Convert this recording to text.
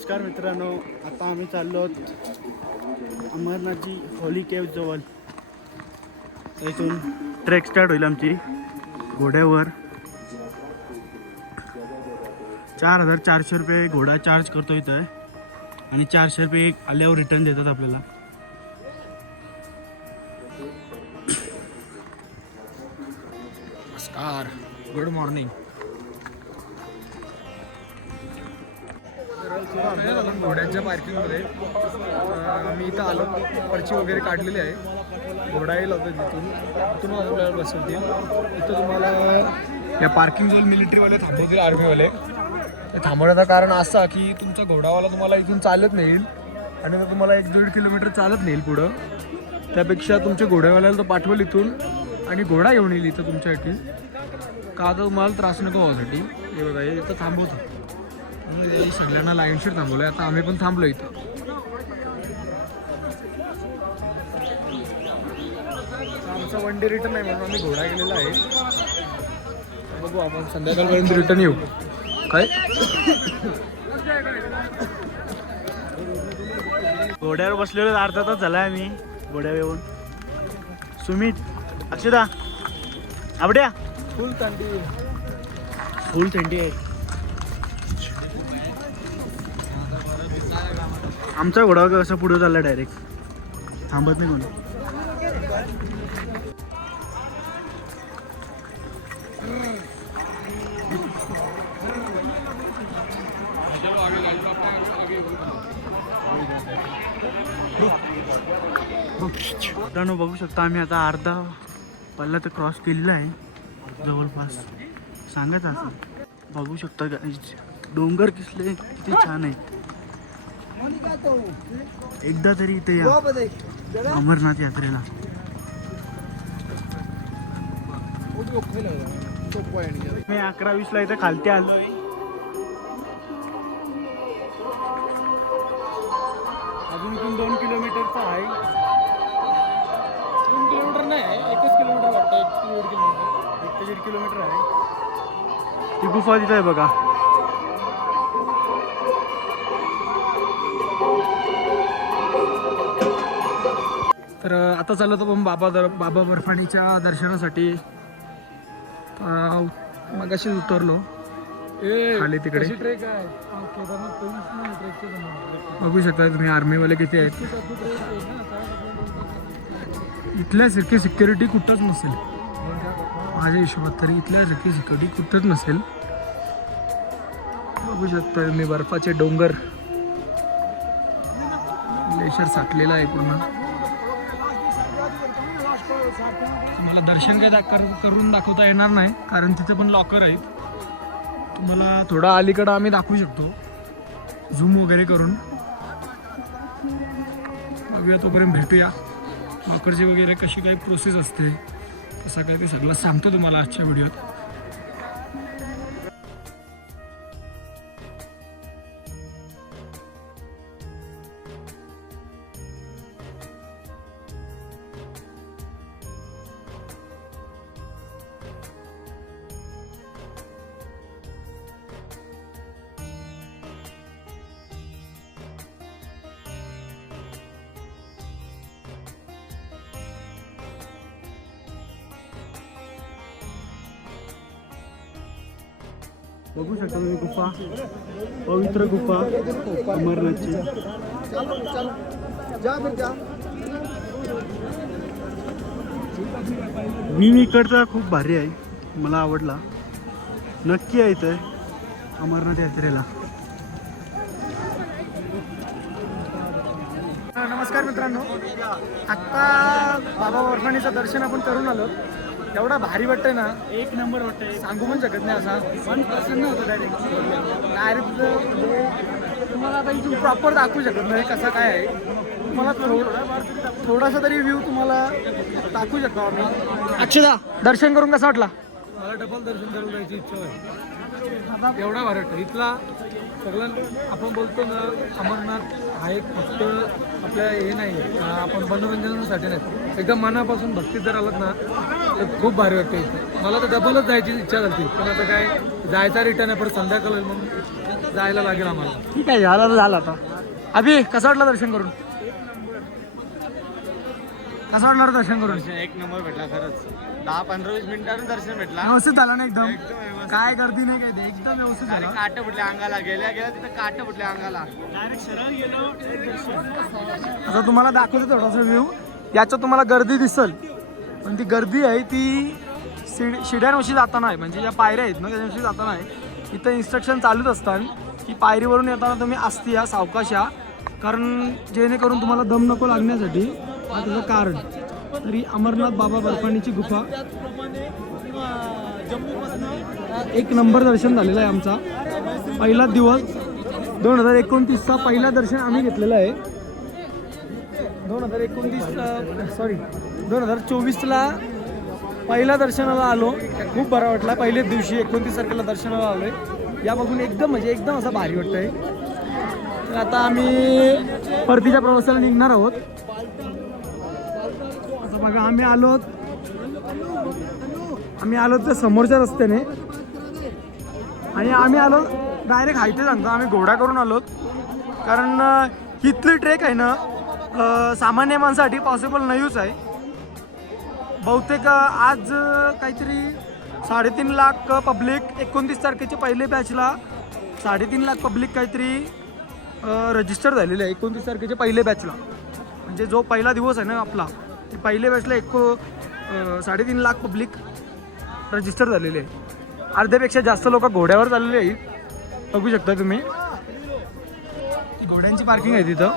नमस्कार मित्रांनो, आता आम्ही चाललो अमरनाथची होली केव्ह जवळ. इथून ट्रेक स्टार्ट होईल आमची घोड्यावर. 4400 रुपये घोडा चार्ज करतो इथं आणि 400 रुपये आल्यावर रिटर्न देतात आपल्याला. नमस्कार, गुड मॉर्निंग. घोड्यांच्या पार्किंगमध्ये मी इथं आलो, पर्ची वगैरे काढलेली आहे. घोडा येईल होतं तिथून आपल्याला बसवतील. इथं तुम्हाला या पार्किंग जोन मिलिटरीवाले थांबवतील, आर्मीवाले. ते थांबवण्याचं कारण असं की तुमचा घोडावाला तुम्हाला इथून चालत नेईल आणि तो तुम्हाला 1-1.5 किलोमीटर चालत नेईल पुढं. त्यापेक्षा तुमच्या घोड्यावाल्याला तो पाठवेल इथून आणि घोडा घेऊन येईल इथं तुमच्यासाठी. का तर तुम्हाला त्रास नको व्हासाठी. हे बघा, हे इथं थांबवतो. सगळ्यांना लाईनशीर थांबवलंय. आता आम्ही पण थांबलो इथं. आमचा 1 डे रिटर्न आहे म्हणून आम्ही घोडा गेलेला आहे. बघू आपण संध्याकाळपर्यंत रिटर्न येऊ. काय घोड्यावर बसलेलो अर्धा तास झाला आम्ही घोड्यावर येऊन. सुमित, अक्षदा, आवड्या, फुल थंडी आहे. आमचा घोडा कसं पुढे चालला, डायरेक्ट थांबत नाही कोणी. मित्रांनो बघू शकता, आम्ही आता अर्धा पल्ला तर क्रॉस केलेला आहे जवळपास. सांगत असं बघू शकता, डोंगर किसले किती छान आहे. एकदा तरी इथे या अमरनाथ यात्रेला. मी 11:20 इथे खालती आलोय. अजून इथून 2 किलोमीटरचा आहे. 2 किलोमीटर नाही, 1 किलोमीटर वाटतं. 1 ते 1.5 किलोमीटर आहे. ती गुफा तिथे आहे बघा. तर आता चाललो तो पण बाबा बर्फानीच्या दर्शनासाठी. मगाशीच उतरलो खाली तिकडे. बघू शकता तुम्ही आर्मीवाले किती आहेत. इथल्यासारखी सिक्युरिटी कुठंच नसेल माझ्या हिशोबात तरी. इथल्यासारखी सिक्युरिटी कुठंच नसेल. बघू शकता तुम्ही बर्फाचे डोंगर, ग्लेशियर साठलेला आहे पूर्ण. तुम्हाला दर्शन काय करून दाखवता येणार नाही कारण तिथे पण लॉकर आहेत. तुम्हाला थोडा अलीकडं आम्ही दाखवू शकतो झूम वगैरे करून. बघूया, तोपर्यंत भेटूया. लॉकरची वगैरे कशी काही प्रोसेस असते तसं काय ते सगळं सांगतो तुम्हाला आजच्या व्हिडिओत. बघू शकता तुम्ही गुफा, पवित्र गुफा अमरनाथची. मी इकडचा खूप भारी आहे, मला आवडला. नक्की आहे इथे अमरनाथ यात्रेला. नमस्कार मित्रांनो, आत्ता बाबा बर्फानीचं दर्शन आपण करून आलो. एवढा भारी वाटतंय ना, 1 नंबर वाटतंय. सांगू पण शकत नाही. असा मन प्रसन्न होतं डायरेक्ट. तुम्हाला आता इथून प्रॉपर दाखवू शकत नाही कसा काय आहे. तुम्हाला थोडासा तरी व्ह्यू तुम्हाला दाखवू शकतो आम्ही. अक्षदा, दर्शन करून कसा वाटला? मला डबल दर्शन करून जायची इच्छा आहे. एवढा भारी वाटतं इथला. सगळं आपण बोलतो ना, अमरनाथ हा एक फक्त आपल्या हे नाही, आपण मनोरंजनासाठी नाही, एकदम मनापासून भक्तीत जर आलात ना तर खूप भारी वाटतं इथं. मला तर डबलच जायची इच्छा झाली, पण आता काय जायचा रिटर्न आहे, परत संध्याकाळ म्हणून जायला लागेल आम्हाला. ठीक आहे, झालं आता. अभि कसं वाटलं दर्शन करून? कसं वाटलं दर्शन करून? एक नंबर भेटला खरंच. 10-15-20 मिनिटांनी दर्शन भेटला. व्यवस्थित झालं ना एकदम? व्यवस्थित. काय गर्दी नाही काय ते, एकदम व्यवस्थित झालं. काट फुटल्या अंगाला, गेल्या तिथं काट फुटल्या अंगाला. आता तुम्हाला दाखवतो थोडासा व्ह्यू. याच्यात तुम्हाला गर्दी दिसल, पण ती गर्दी आहे ती शिड्यांवरशी जाताना आहे, म्हणजे ज्या पायऱ्या आहेत ना त्याच्यावरशी जाताना आहे. इथं इन्स्ट्रक्शन चालूच असतात की पायरीवरून येताना तुम्ही आस्ती या, सावकाश या, कारण जेणेकरून तुम्हाला दम नको लागण्यासाठी. हा त्याचं कारण. तरी अमरनाथ बाबा बर्फानीची गुफा एक नंबर दर्शन झालेलं आहे आमचा. पहिला दिवस 2029चा पहिला दर्शन आम्ही घेतलेलं आहे. 2024ला पहिल्या दर्शनाला आलो. खूप बरा वाटला. पहिल्याच दिवशी 29 तारखेला दर्शनाला आलोय. या बघून एकदम म्हणजे एकदम असं भारी वाटतंय. तर आता आम्ही परतीच्या प्रवासाला निघणार आहोत. आता बघा आम्ही आलो त्या समोरच्या रस्त्याने, आणि आम्ही आलो डायरेक्ट हायते सांगतो. आम्ही घोडा करून आलोत, कारण इथली ट्रेक आहे ना सामान्य माणसासाठी पॉसिबल नाहीच आहे. बहुतेक आज काहीतरी 3.5 लाख पब्लिक, 29 तारखेच्या पहिले बॅचला 3.5 लाख पब्लिक काहीतरी रजिस्टर झालेलं आहे 29 तारखेच्या पहिले बॅचला. म्हणजे जो पहिला दिवस आहे ना आपला, ते पहिल्या बॅचला 3.5 लाख पब्लिक रजिस्टर झालेले आहे. अर्ध्यापेक्षा जास्त लोक घोड्यावर चाललेले आहेत. बघू शकता तुम्ही, घोड्यांची पार्किंग आहे तिथं.